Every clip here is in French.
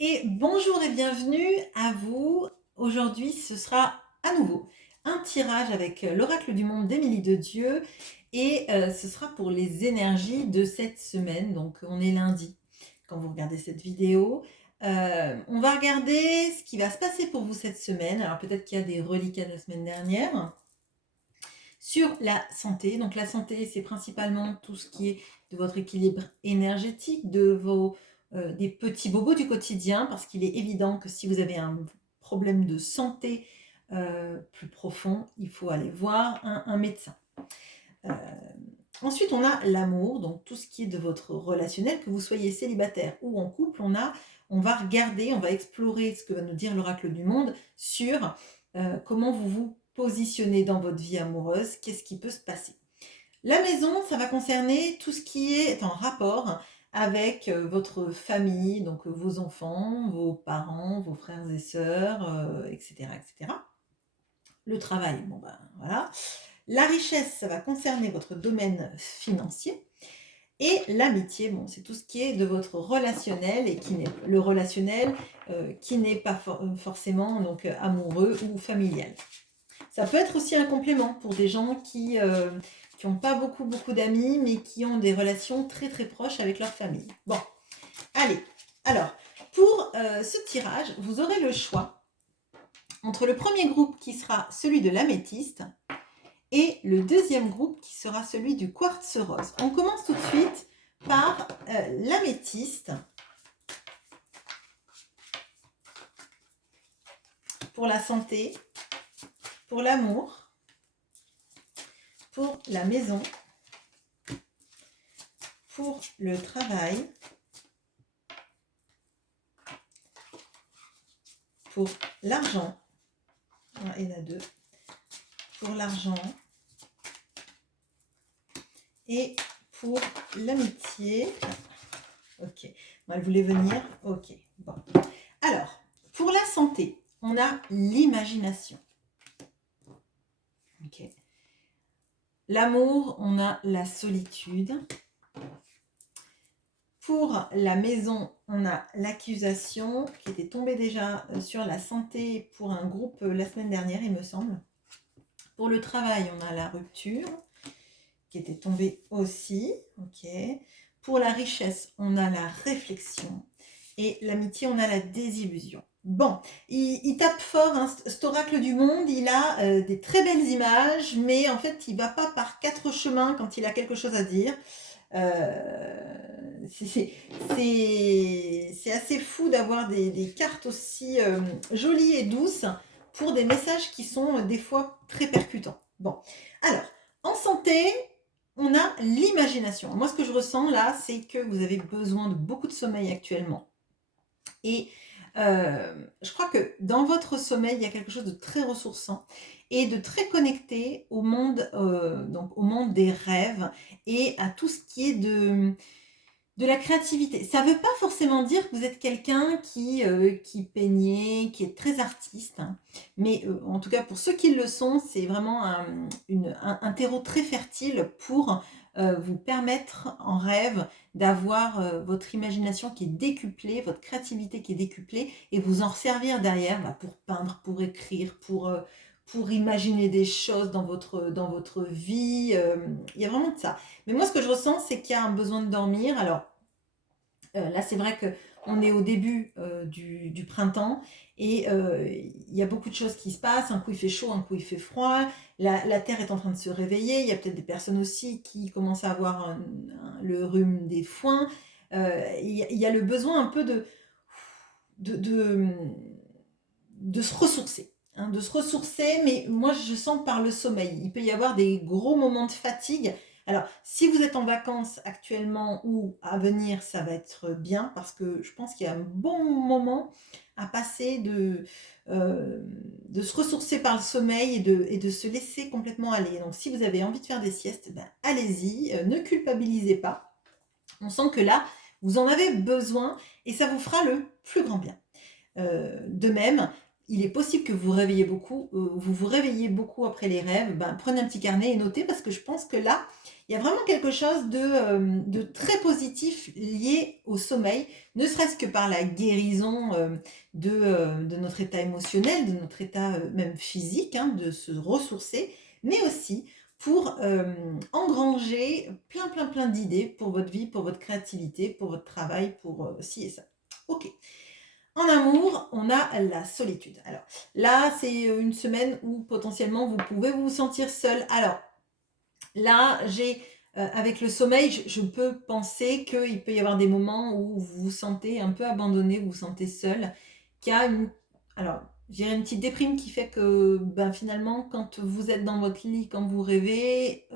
Et bonjour et bienvenue à vous. Aujourd'hui, ce sera à nouveau un tirage avec l'oracle du monde d'Émilie de Dieu et ce sera pour les énergies de cette semaine. Donc, on est lundi quand vous regardez cette vidéo. On va regarder ce qui va se passer pour vous cette semaine. Alors, peut-être qu'il y a des reliquats de la semaine dernière. Sur la santé. Donc, la santé, c'est principalement tout ce qui est de votre équilibre énergétique, des petits bobos du quotidien, parce qu'il est évident que si vous avez un problème de santé plus profond, il faut aller voir un médecin. Ensuite, on a l'amour, donc tout ce qui est de votre relationnel, que vous soyez célibataire ou en couple, on va regarder, on va explorer ce que va nous dire l'oracle du monde sur comment vous vous positionnez dans votre vie amoureuse, qu'est-ce qui peut se passer. La maison, ça va concerner tout ce qui est en rapport avec votre famille, donc vos enfants, vos parents, vos frères et sœurs, etc., etc. Le travail, bon ben voilà. La richesse, ça va concerner votre domaine financier. Et l'amitié, bon, c'est tout ce qui est de votre relationnel et qui n'est le relationnel qui n'est pas forcément donc amoureux ou familial. Ça peut être aussi un complément pour des gens qui n'ont pas beaucoup d'amis, mais qui ont des relations très très proches avec leur famille. Bon, allez. Alors, pour ce tirage, vous aurez le choix entre le premier groupe qui sera celui de l'améthyste et le deuxième groupe qui sera celui du quartz rose. On commence tout de suite par l'améthyste. Pour la santé, pour l'amour, pour la maison, pour le travail, pour l'argent, il y en a deux, pour l'argent et pour l'amitié. Ok, elle voulait venir, ok, bon. Alors, pour la santé, on a l'imagination. Ok. L'amour, on a la solitude. Pour la maison, on a l'accusation qui était tombée déjà sur la santé pour un groupe la semaine dernière, il me semble. Pour le travail, on a la rupture qui était tombée aussi. Ok. Pour la richesse, on a la réflexion. Et l'amitié, on a la désillusion. Bon, il tape fort, hein, cet oracle du monde, il a des très belles images, mais en fait, il ne va pas par quatre chemins quand il a quelque chose à dire. C'est assez fou d'avoir des cartes aussi jolies et douces pour des messages qui sont des fois très percutants. Bon, alors, en santé, on a l'imagination. Moi, ce que je ressens là, c'est que vous avez besoin de beaucoup de sommeil actuellement. Et je crois que dans votre sommeil, il y a quelque chose de très ressourçant et de très connecté au monde, donc au monde des rêves et à tout ce qui est de la créativité. Ça ne veut pas forcément dire que vous êtes quelqu'un qui peignait, qui est très artiste, hein, mais en tout cas pour ceux qui le sont, c'est vraiment un terreau très fertile pour vous permettre en rêve d'avoir votre imagination qui est décuplée, votre créativité qui est décuplée, et vous en servir derrière pour peindre, pour écrire, pour imaginer des choses dans votre vie. Il y a vraiment de ça. Mais moi, ce que je ressens, c'est qu'il y a un besoin de dormir. Alors, là, c'est vrai qu'on est au début du printemps et il y a beaucoup de choses qui se passent. Un coup, il fait chaud, un coup, il fait froid. La terre est en train de se réveiller. Il y a peut-être des personnes aussi qui commencent à avoir le rhume des foins. Il y a le besoin un peu de, de, de se ressourcer. Hein, de se ressourcer, mais moi, je sens par le sommeil. Il peut y avoir des gros moments de fatigue. Alors, si vous êtes en vacances actuellement ou à venir, ça va être bien parce que je pense qu'il y a un bon moment à passer de se ressourcer par le sommeil et de se laisser complètement aller. Donc, si vous avez envie de faire des siestes, ben, allez-y, ne culpabilisez pas. On sent que là, vous en avez besoin et ça vous fera le plus grand bien. De même, il est possible que vous réveillez beaucoup, vous vous réveillez beaucoup après les rêves, ben, prenez un petit carnet et notez parce que je pense que là, il y a vraiment quelque chose de très positif lié au sommeil, ne serait-ce que par la guérison de notre état émotionnel, de notre état même physique, hein, de se ressourcer, mais aussi pour engranger plein d'idées pour votre vie, pour votre créativité, pour votre travail, pour ci et ça. Ok. En amour, on a la solitude. Alors là, c'est une semaine où potentiellement vous pouvez vous sentir seul. Alors là, avec le sommeil, je peux penser qu'il peut y avoir des moments où vous vous sentez un peu abandonné, vous vous sentez seul, qu'il y a alors, je dirais une petite déprime qui fait que ben, finalement, quand vous êtes dans votre lit, quand vous rêvez,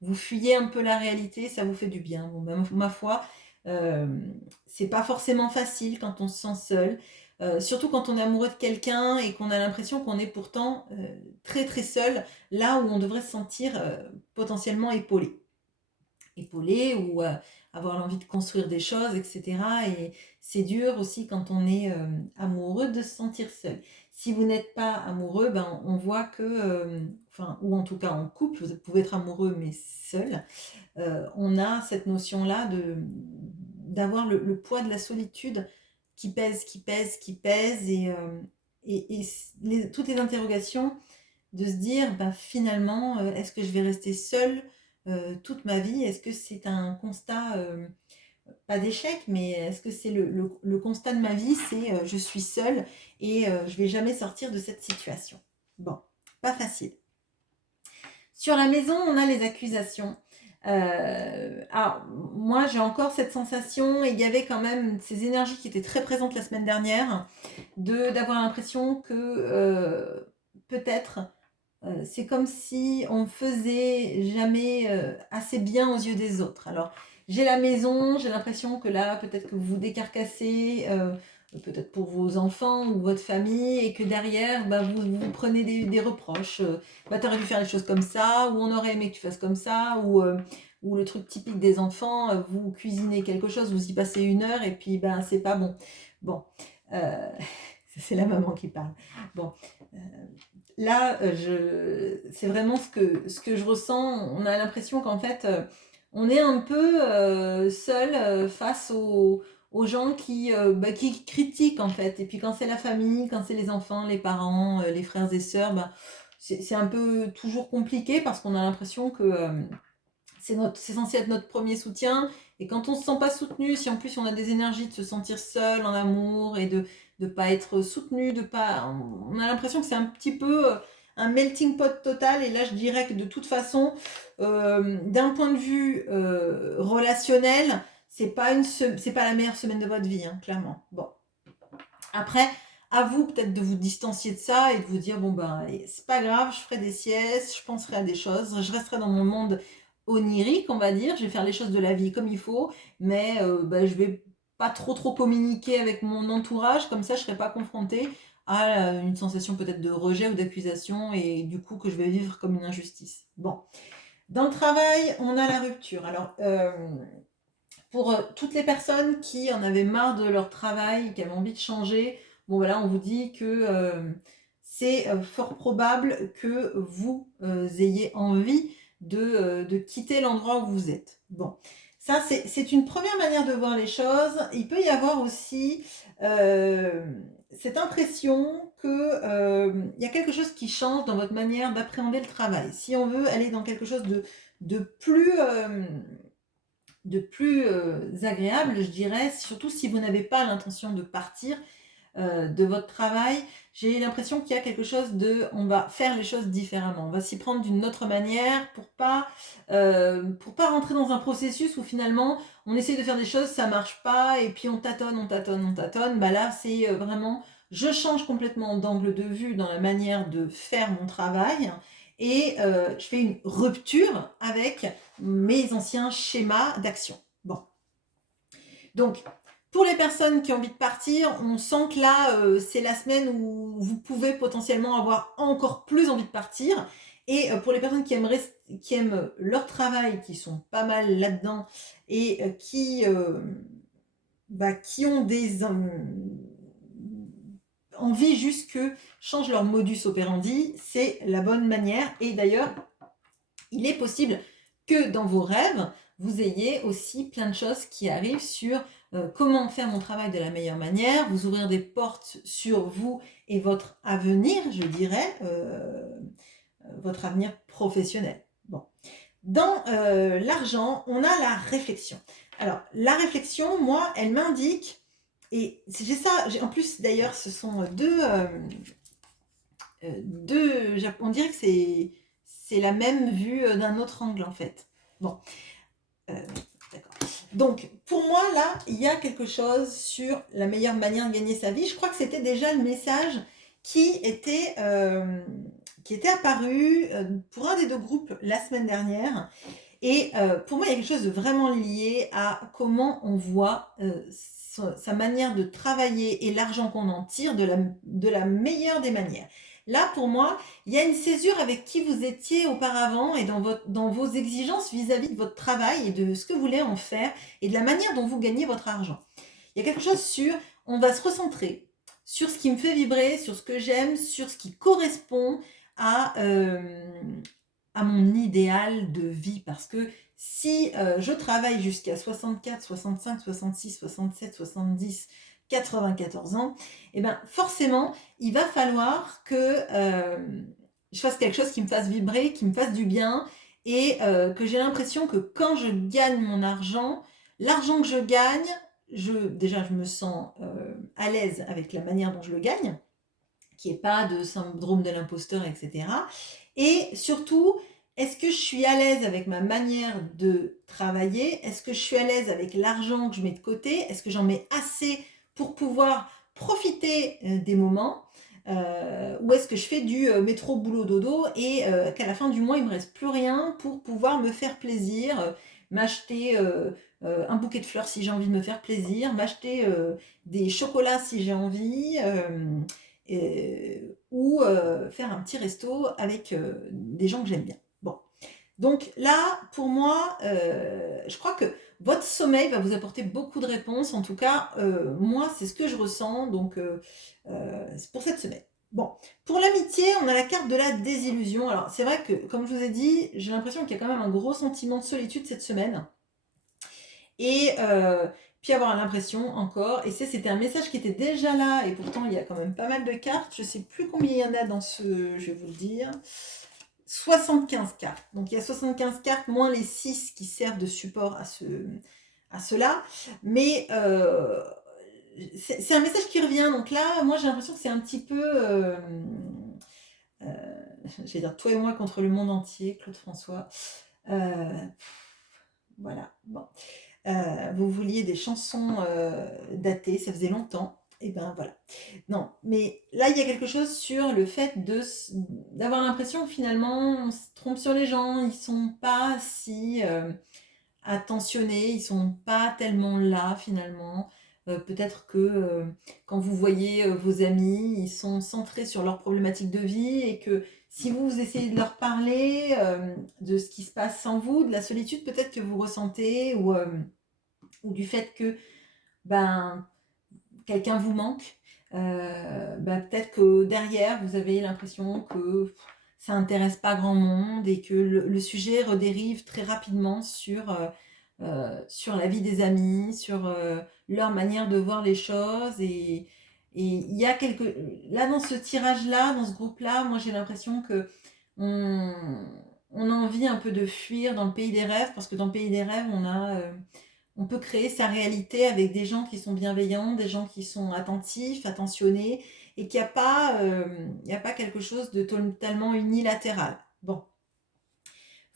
vous fuyez un peu la réalité, ça vous fait du bien. Bon, ben, ma foi, euh, c'est pas forcément facile quand on se sent seul. Surtout quand on est amoureux de quelqu'un et qu'on a l'impression qu'on est pourtant très seul, là où on devrait se sentir potentiellement épaulé. Épaulé ou avoir l'envie de construire des choses, etc. Et c'est dur aussi quand on est amoureux de se sentir seul. Si vous n'êtes pas amoureux, ben, on voit que, enfin, ou en tout cas en couple, vous pouvez être amoureux mais seul, on a cette notion-là d'avoir le poids de la solitude qui pèse et toutes les interrogations de se dire bah, finalement, est-ce que je vais rester seule toute ma vie? Est-ce que c'est un constat, pas d'échec, mais est-ce que c'est le constat de ma vie, c'est je suis seule et je vais jamais sortir de cette situation. Bon, pas facile. Sur la maison, on a les accusations. Alors, moi, j'ai encore cette sensation, et il y avait quand même ces énergies qui étaient très présentes la semaine dernière, d'avoir l'impression que peut-être c'est comme si on faisait jamais assez bien aux yeux des autres. Alors, j'ai la maison, j'ai l'impression que là, peut-être que vous vous décarcassez, peut-être pour vos enfants ou votre famille, et que derrière, bah, vous prenez des reproches. Bah, t'aurais dû faire les choses comme ça, ou on aurait aimé que tu fasses comme ça, ou le truc typique des enfants, vous cuisinez quelque chose, vous y passez 1 heure, et puis ben, c'est pas bon. Bon, euh, c'est la maman qui parle. Bon, là, c'est vraiment ce que je ressens. On a l'impression qu'en fait, on est un peu seul face aux gens bah, qui critiquent en fait. Et puis quand c'est la famille, quand c'est les enfants, les parents, les frères et sœurs, bah, c'est un peu toujours compliqué parce qu'on a l'impression que c'est censé être notre premier soutien. Et quand on ne se sent pas soutenu, si en plus on a des énergies de se sentir seul en amour et de ne pas être soutenu, on a l'impression que c'est un petit peu un melting pot total. Et là, je dirais que de toute façon, d'un point de vue relationnel, c'est pas la meilleure semaine de votre vie, hein, clairement. Bon. Après, à vous peut-être de vous distancier de ça et de vous dire bon ben allez, c'est pas grave, je ferai des siestes, je penserai à des choses, je resterai dans mon monde onirique, on va dire, je vais faire les choses de la vie comme il faut, mais ben, je vais pas trop communiquer avec mon entourage, comme ça je serai pas confrontée à une sensation peut-être de rejet ou d'accusation et du coup que je vais vivre comme une injustice. Bon, dans le travail, on a la rupture. Alors pour toutes les personnes qui en avaient marre de leur travail, qui avaient envie de changer, bon voilà, on vous dit que c'est fort probable que vous ayez envie de quitter l'endroit où vous êtes. Bon, ça c'est une première manière de voir les choses. Il peut y avoir aussi cette impression que il y a quelque chose qui change dans votre manière d'appréhender le travail. Si on veut aller dans quelque chose de plus agréable, je dirais, surtout si vous n'avez pas l'intention de partir de votre travail, j'ai l'impression qu'il y a quelque chose on va faire les choses différemment, on va s'y prendre d'une autre manière pour pas rentrer dans un processus où finalement on essaye de faire des choses, ça marche pas, et puis on tâtonne, bah là c'est vraiment, je change complètement d'angle de vue dans la manière de faire mon travail, et je fais une rupture avec mes anciens schémas d'action. Bon. Donc, pour les personnes qui ont envie de partir, on sent que là, c'est la semaine où vous pouvez potentiellement avoir encore plus envie de partir. Et pour les personnes qui aiment leur travail, qui sont pas mal là-dedans, et qui ont envie juste que changent leur modus operandi, c'est la bonne manière. Et d'ailleurs, il est possible que dans vos rêves, vous ayez aussi plein de choses qui arrivent sur comment faire mon travail de la meilleure manière, vous ouvrir des portes sur vous et votre avenir, je dirais, votre avenir professionnel. Bon. Dans l'argent, on a la réflexion. Alors, la réflexion, moi, elle m'indique, et j'ai ça, en plus d'ailleurs, ce sont on dirait que c'est la même vue d'un autre angle en fait. Bon, d'accord. Donc, pour moi, là, il y a quelque chose sur la meilleure manière de gagner sa vie. Je crois que c'était déjà le message qui était apparu pour un des deux groupes la semaine dernière. Et pour moi, il y a quelque chose de vraiment lié à comment on voit sa manière de travailler et l'argent qu'on en tire de la meilleure des manières. Là, pour moi, il y a une césure avec qui vous étiez auparavant et dans vos exigences vis-à-vis de votre travail et de ce que vous voulez en faire et de la manière dont vous gagnez votre argent. Il y a quelque chose sur, on va se recentrer sur ce qui me fait vibrer, sur ce que j'aime, sur ce qui correspond à mon idéal de vie. Parce que si je travaille jusqu'à 64, 65, 66, 67, 70, 94 ans, et bien forcément, il va falloir que je fasse quelque chose qui me fasse vibrer, qui me fasse du bien, et que j'ai l'impression que quand je gagne mon argent, l'argent que je gagne, déjà je me sens à l'aise avec la manière dont je le gagne, qu'il n'y ait pas de syndrome de l'imposteur, etc. Et surtout, est-ce que je suis à l'aise avec ma manière de travailler? Est-ce que je suis à l'aise avec l'argent que je mets de côté? Est-ce que j'en mets assez pour pouvoir profiter des moments? Ou est-ce que je fais du métro boulot dodo et qu'à la fin du mois il me reste plus rien pour pouvoir me faire plaisir, m'acheter un bouquet de fleurs si j'ai envie de me faire plaisir, m'acheter des chocolats si j'ai envie, ou faire un petit resto avec des gens que j'aime bien. Bon, donc là, pour moi, je crois que votre sommeil va vous apporter beaucoup de réponses. En tout cas, moi, c'est ce que je ressens. Donc, c'est pour cette semaine. Bon, pour l'amitié, on a la carte de la désillusion. Alors, c'est vrai que, comme je vous ai dit, j'ai l'impression qu'il y a quand même un gros sentiment de solitude cette semaine. Et puis avoir l'impression encore, et c'était un message qui était déjà là, et pourtant il y a quand même pas mal de cartes. Je ne sais plus combien il y en a dans ce, je vais vous le dire. 75 cartes. Donc il y a 75 cartes, moins les 6 qui servent de support à cela. Mais c'est un message qui revient. Donc là, moi j'ai l'impression que c'est un petit peu... je vais dire toi et moi contre le monde entier, Claude François. Voilà. Bon. Vous vouliez des chansons datées, ça faisait longtemps. Et ben voilà. Non, mais là, il y a quelque chose sur le fait d'avoir l'impression que finalement, on se trompe sur les gens, ils sont pas si attentionnés, ils sont pas tellement là finalement. Peut-être que quand vous voyez vos amis, ils sont centrés sur leurs problématiques de vie et que si vous essayez de leur parler de ce qui se passe sans vous, de la solitude peut-être que vous ressentez ou du fait que ben, quelqu'un vous manque, peut-être que derrière, vous avez l'impression que ça n'intéresse pas grand monde et que le sujet redérive très rapidement sur la vie des amis, sur leur manière de voir les choses. Et il y a là, dans ce tirage-là, dans ce groupe-là, moi j'ai l'impression que on a envie un peu de fuir dans le pays des rêves, parce que dans le pays des rêves, on peut créer sa réalité avec des gens qui sont bienveillants, des gens qui sont attentifs, attentionnés, et qu'il n'y a pas quelque chose de totalement unilatéral. Bon.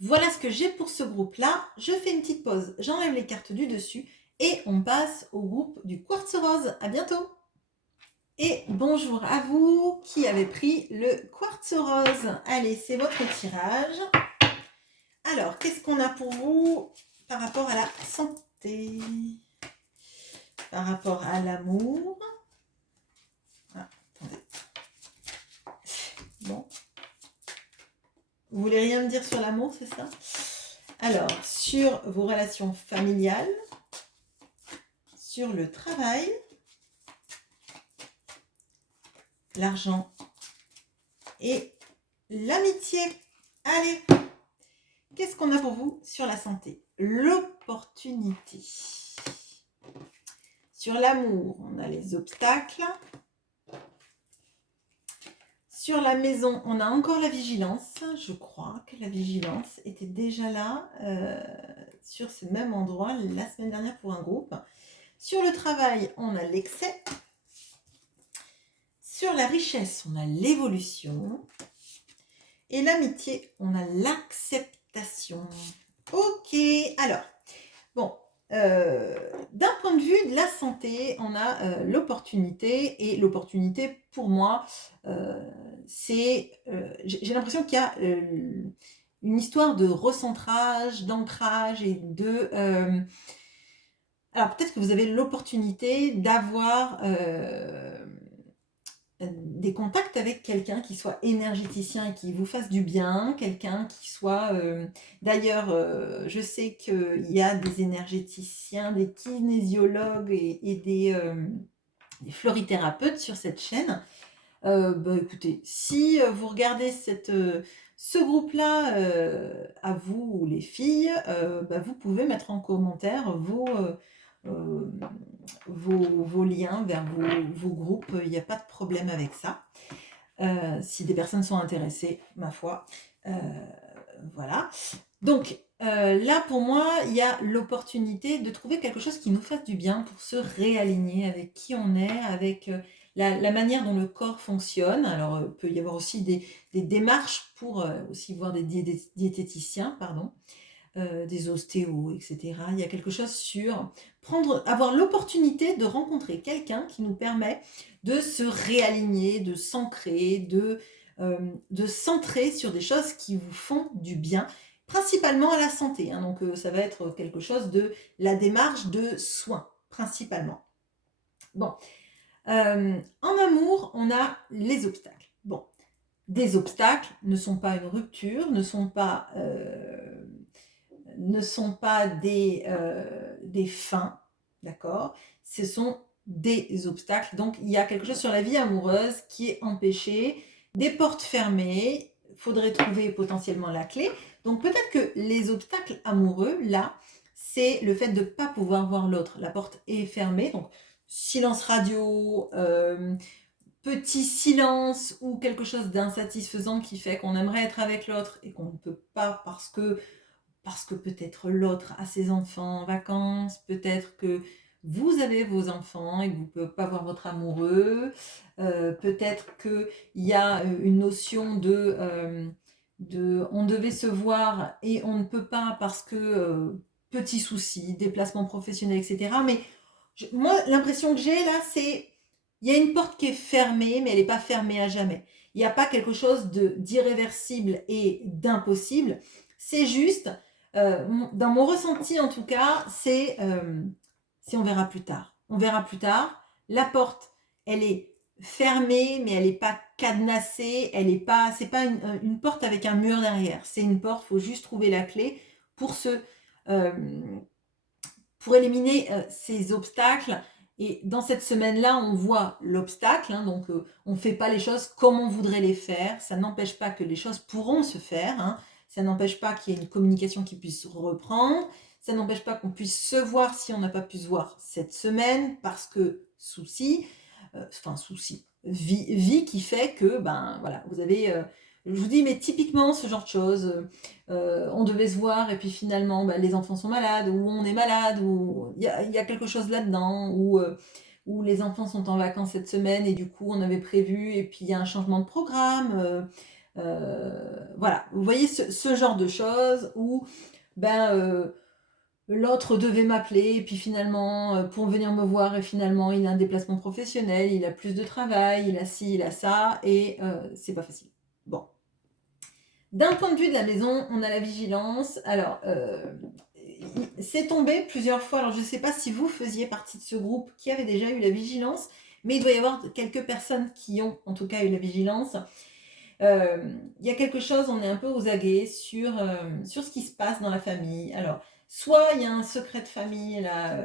Voilà ce que j'ai pour ce groupe-là. Je fais une petite pause, j'enlève les cartes du dessus, et on passe au groupe du quartz rose. À bientôt! Et bonjour à vous qui avez pris le quartz rose. Allez, c'est votre tirage. Alors, qu'est-ce qu'on a pour vous par rapport à la santé, par rapport à l'amour? Ah, attendez. Bon. Vous voulez rien me dire sur l'amour, c'est ça? Alors, sur vos relations familiales, sur le travail l'argent et l'amitié. Allez, qu'est-ce qu'on a pour vous sur la santé? L'opportunité. Sur l'amour, on a les obstacles. Sur la maison, on a encore la vigilance. Je crois que la vigilance était déjà là sur ce même endroit la semaine dernière pour un groupe. Sur le travail, on a l'excès. Sur la richesse, on a l'évolution. Et l'amitié, on a l'acceptation. Ok, alors, bon, d'un point de vue de la santé, on a l'opportunité. Et l'opportunité, pour moi, c'est, j'ai l'impression qu'il y a une histoire de recentrage, d'ancrage et de... alors, peut-être que vous avez l'opportunité d'avoir des contacts avec quelqu'un qui soit énergéticien et qui vous fasse du bien, quelqu'un qui soit... D'ailleurs, je sais qu'il y a des énergéticiens, des kinésiologues et des florithérapeutes sur cette chaîne. Bah, écoutez, si vous regardez ce groupe-là, à vous les filles, bah, vous pouvez mettre en commentaire vos liens vers vos groupes, il n'y a pas de problème avec ça. Si des personnes sont intéressées, ma foi. Voilà. Donc, là, pour moi, il y a l'opportunité de trouver quelque chose qui nous fasse du bien pour se réaligner avec qui on est, avec la manière dont le corps fonctionne. Alors, il peut y avoir aussi des démarches pour aussi voir des diététiciens, pardon, des ostéos, etc. Il y a quelque chose sur avoir l'opportunité de rencontrer quelqu'un qui nous permet de se réaligner, de s'ancrer, de centrer sur des choses qui vous font du bien, principalement à la santé. Hein. Donc, ça va être quelque chose de la démarche de soins, principalement. Bon. En amour, on a les obstacles. Bon. Des obstacles ne sont pas une rupture, ne sont pas des fins, d'accord? Ce sont des obstacles. Donc, il y a quelque chose sur la vie amoureuse qui est empêché, des portes fermées, il faudrait trouver potentiellement la clé. Donc, peut-être que les obstacles amoureux, là, c'est le fait de ne pas pouvoir voir l'autre. La porte est fermée, donc silence radio, petit silence ou quelque chose d'insatisfaisant qui fait qu'on aimerait être avec l'autre et qu'on ne peut pas parce que peut-être l'autre a ses enfants en vacances, peut-être que vous avez vos enfants et que vous ne pouvez pas voir votre amoureux, peut-être qu'il y a une notion de on devait se voir et on ne peut pas parce que petit souci, déplacement professionnel, etc. Mais moi, l'impression que j'ai là, c'est il y a une porte qui est fermée, mais elle n'est pas fermée à jamais. Il n'y a pas quelque chose d'irréversible et d'impossible. C'est juste dans mon ressenti en tout cas, c'est on verra plus tard. On verra plus tard. La porte, elle est fermée, mais elle n'est pas cadenassée. Elle est pas, c'est pas une porte avec un mur derrière. C'est une porte. Il faut juste trouver la clé pour pour éliminer ces obstacles. Et dans cette semaine-là, on voit l'obstacle. Hein, donc, on ne fait pas les choses comme on voudrait les faire. Ça n'empêche pas que les choses pourront se faire. Hein. Ça n'empêche pas qu'il y ait une communication qui puisse reprendre. Ça n'empêche pas qu'on puisse se voir si on n'a pas pu se voir cette semaine parce que souci, vie qui fait que, ben voilà, vous avez... je vous dis, mais typiquement ce genre de choses, on devait se voir et puis finalement, ben, les enfants sont malades ou on est malade ou il y a quelque chose là-dedans où les enfants sont en vacances cette semaine et du coup on avait prévu et puis il y a un changement de programme. Voilà, vous voyez ce genre de choses où ben, l'autre devait m'appeler et puis finalement pour venir me voir et finalement il a un déplacement professionnel, il a plus de travail, il a ci, il a ça et c'est pas facile. Bon. D'un point de vue de la maison, on a la vigilance. Alors, c'est tombé plusieurs fois. Alors, je ne sais pas si vous faisiez partie de ce groupe qui avait déjà eu la vigilance, mais il doit y avoir quelques personnes qui ont en tout cas eu la vigilance. Il y a quelque chose, on est un peu aux aguets sur ce qui se passe dans la famille. Alors, soit il y a un secret de famille là,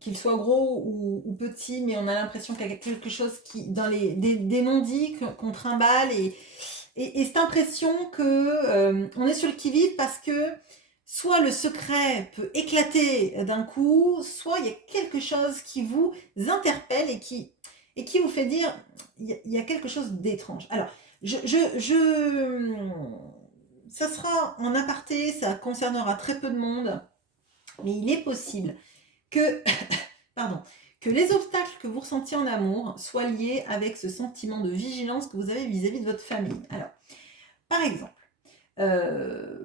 qu'il soit gros ou petit, mais on a l'impression qu'il y a quelque chose qui, dans des non-dits qu'on trimballe et cette impression que on est sur le qui-vive parce que soit le secret peut éclater d'un coup, soit il y a quelque chose qui vous interpelle et qui vous fait dire il y a quelque chose d'étrange. Alors, ça sera en aparté, ça concernera très peu de monde, mais il est possible que, pardon, que les obstacles que vous ressentiez en amour soient liés avec ce sentiment de vigilance que vous avez vis-à-vis de votre famille. Alors, par exemple,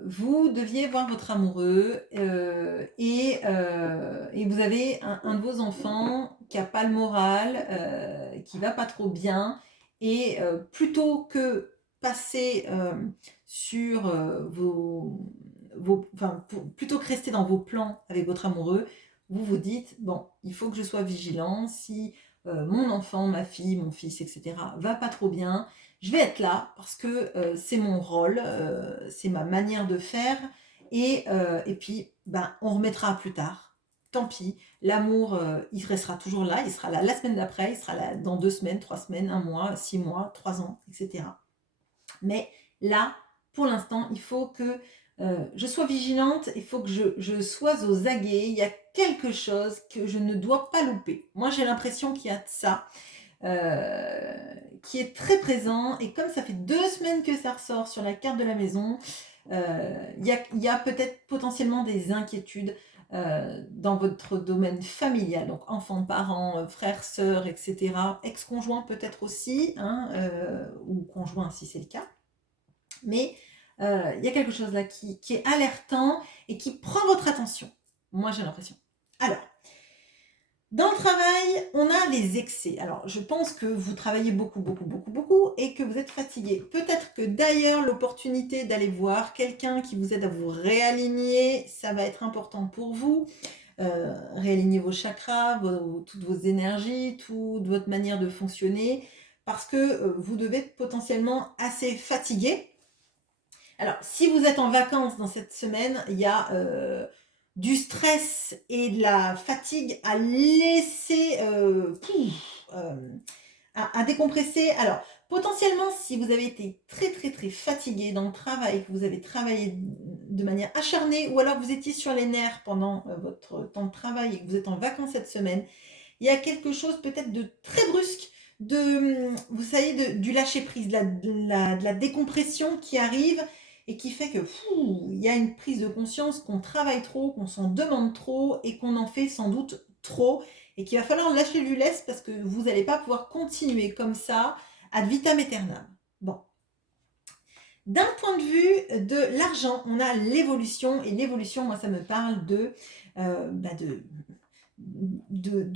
vous deviez voir votre amoureux et vous avez un de vos enfants qui n'a pas le moral, qui va pas trop bien, et plutôt que passer sur plutôt que rester dans vos plans avec votre amoureux, vous vous dites, bon, il faut que je sois vigilant, si mon enfant, ma fille, mon fils, etc., va pas trop bien, je vais être là parce que c'est mon rôle, c'est ma manière de faire, et puis on remettra plus tard. Tant pis, l'amour, il restera toujours là, il sera là la semaine d'après, il sera là dans 2 semaines, 3 semaines, 1 mois, 6 mois, 3 ans, etc. Mais là, pour l'instant, il faut que je sois vigilante, il faut que je sois aux aguets, il y a quelque chose que je ne dois pas louper. Moi, j'ai l'impression qu'il y a de ça. Qui est très présent, et comme ça fait 2 semaines que ça ressort sur la carte de la maison, il y a peut-être potentiellement des inquiétudes dans votre domaine familial, donc enfants, parents, frères, sœurs, etc. Ex-conjoint peut-être aussi, hein, ou conjoint si c'est le cas. Mais il y a quelque chose là qui est alertant et qui prend votre attention. Moi, j'ai l'impression. Alors, dans le travail, on a les excès. Alors, je pense que vous travaillez beaucoup, beaucoup, beaucoup, beaucoup et que vous êtes fatigué. Peut-être que d'ailleurs, l'opportunité d'aller voir quelqu'un qui vous aide à vous réaligner, ça va être important pour vous. Réaligner vos chakras, toutes vos énergies, toute votre manière de fonctionner, parce que vous devez être potentiellement assez fatigué. Alors, si vous êtes en vacances dans cette semaine, il y a du stress et de la fatigue à laisser, à décompresser. Alors, potentiellement, si vous avez été très, très, très fatigué dans le travail, que vous avez travaillé de manière acharnée, ou alors vous étiez sur les nerfs pendant votre temps de travail et que vous êtes en vacances cette semaine, il y a quelque chose peut-être de très brusque, vous savez, du lâcher-prise, de la décompression qui arrive et qui fait que il y a une prise de conscience qu'on travaille trop, qu'on s'en demande trop et qu'on en fait sans doute trop, et qu'il va falloir lâcher du lest parce que vous n'allez pas pouvoir continuer comme ça ad vitam aeternam. Bon. D'un point de vue de l'argent, on a l'évolution, et l'évolution, moi ça me parle de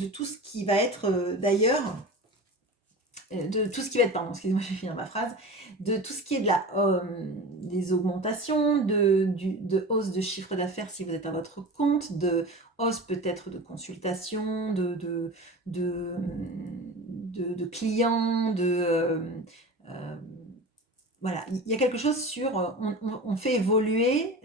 tout ce qui va être d'ailleurs, de tout ce qui va être, pardon, excusez-moi, je vais finir ma phrase, de tout ce qui est des augmentations, de hausse de chiffre d'affaires si vous êtes à votre compte, de hausse peut-être de consultations, de clients, voilà, il y a quelque chose sur, on fait évoluer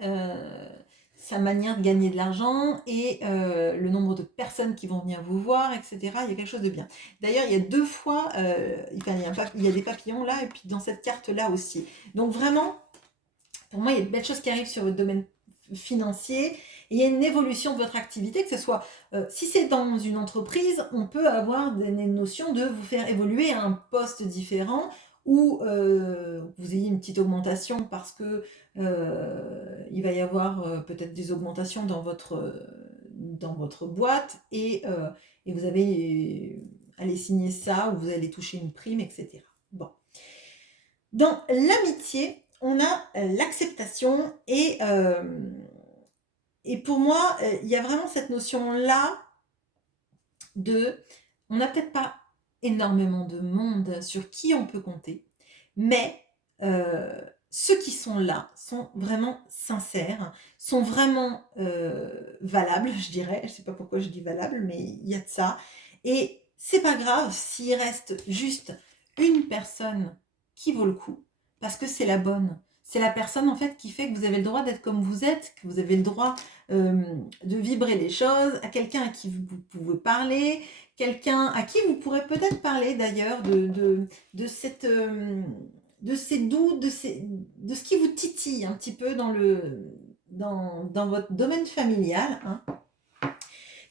sa manière de gagner de l'argent et le nombre de personnes qui vont venir vous voir, etc. Il y a quelque chose de bien. D'ailleurs, il y a 2 fois, il y a des papillons là, et puis dans cette carte-là aussi. Donc vraiment, pour moi, il y a de belles choses qui arrivent sur votre domaine financier, et il y a une évolution de votre activité, que ce soit, si c'est dans une entreprise, on peut avoir des notions de vous faire évoluer à un poste différent, ou vous ayez une petite augmentation parce que il va y avoir peut-être des augmentations dans votre boîte, et vous avez allez signer ça, ou vous allez toucher une prime, etc. Bon. Dans l'amitié, on a l'acceptation, et pour moi, il y a vraiment cette notion-là on n'a peut-être pas énormément de monde sur qui on peut compter, mais ceux qui sont là sont vraiment sincères, sont vraiment valables, je dirais. Je ne sais pas pourquoi je dis valable, mais il y a de ça. Et c'est pas grave s'il reste juste une personne qui vaut le coup, parce que c'est la bonne. C'est la personne en fait qui fait que vous avez le droit d'être comme vous êtes, que vous avez le droit de vibrer les choses, à quelqu'un à qui vous pouvez parler, quelqu'un à qui vous pourrez peut-être parler d'ailleurs de cette, de ces doutes, de ce qui vous titille un petit peu dans votre domaine familial, hein.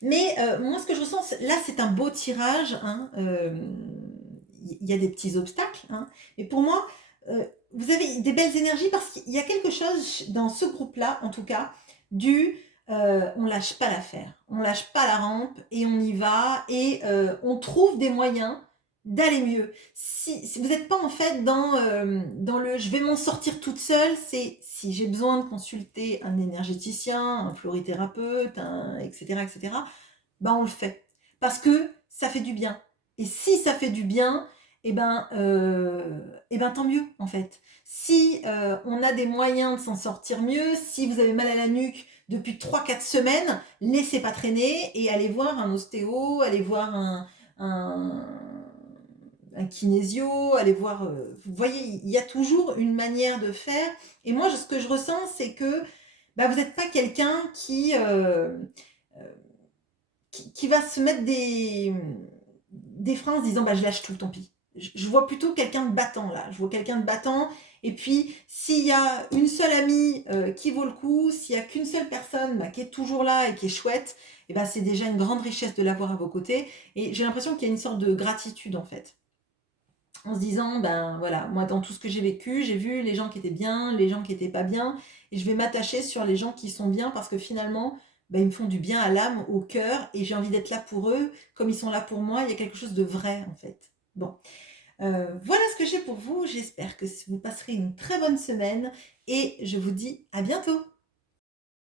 Mais moi, ce que je ressens, là, c'est un beau tirage, hein, il y a des petits obstacles, hein, mais pour moi, vous avez des belles énergies parce qu'il y a quelque chose dans ce groupe-là, en tout cas, du on lâche pas l'affaire, on lâche pas la rampe et on y va et on trouve des moyens d'aller mieux. Si vous n'êtes pas en fait dans le je vais m'en sortir toute seule, c'est si j'ai besoin de consulter un énergéticien, un florithérapeute, etc., bah on le fait. Parce que ça fait du bien. Et si ça fait du bien, eh ben tant mieux en fait. Si on a des moyens de s'en sortir mieux, si vous avez mal à la nuque depuis 3 4 semaines, laissez pas traîner et allez voir un ostéo, allez voir un, un kinésio, allez voir. Vous voyez, il y a toujours une manière de faire. Et moi, ce que je ressens, c'est que bah, vous n'êtes pas quelqu'un qui va se mettre des freins en se disant bah, je lâche tout, tant pis. Je vois plutôt quelqu'un de battant là. Je vois quelqu'un de battant. Et puis, s'il y a une seule amie qui vaut le coup, s'il n'y a qu'une seule personne bah, qui est toujours là et qui est chouette, et ben, c'est déjà une grande richesse de l'avoir à vos côtés. Et j'ai l'impression qu'il y a une sorte de gratitude en fait. En se disant, ben voilà, moi dans tout ce que j'ai vécu, j'ai vu les gens qui étaient bien, les gens qui étaient pas bien, et je vais m'attacher sur les gens qui sont bien parce que finalement, ben, ils me font du bien à l'âme, au cœur, et j'ai envie d'être là pour eux, comme ils sont là pour moi, il y a quelque chose de vrai en fait. Bon, voilà ce que j'ai pour vous, j'espère que vous passerez une très bonne semaine, et je vous dis à bientôt.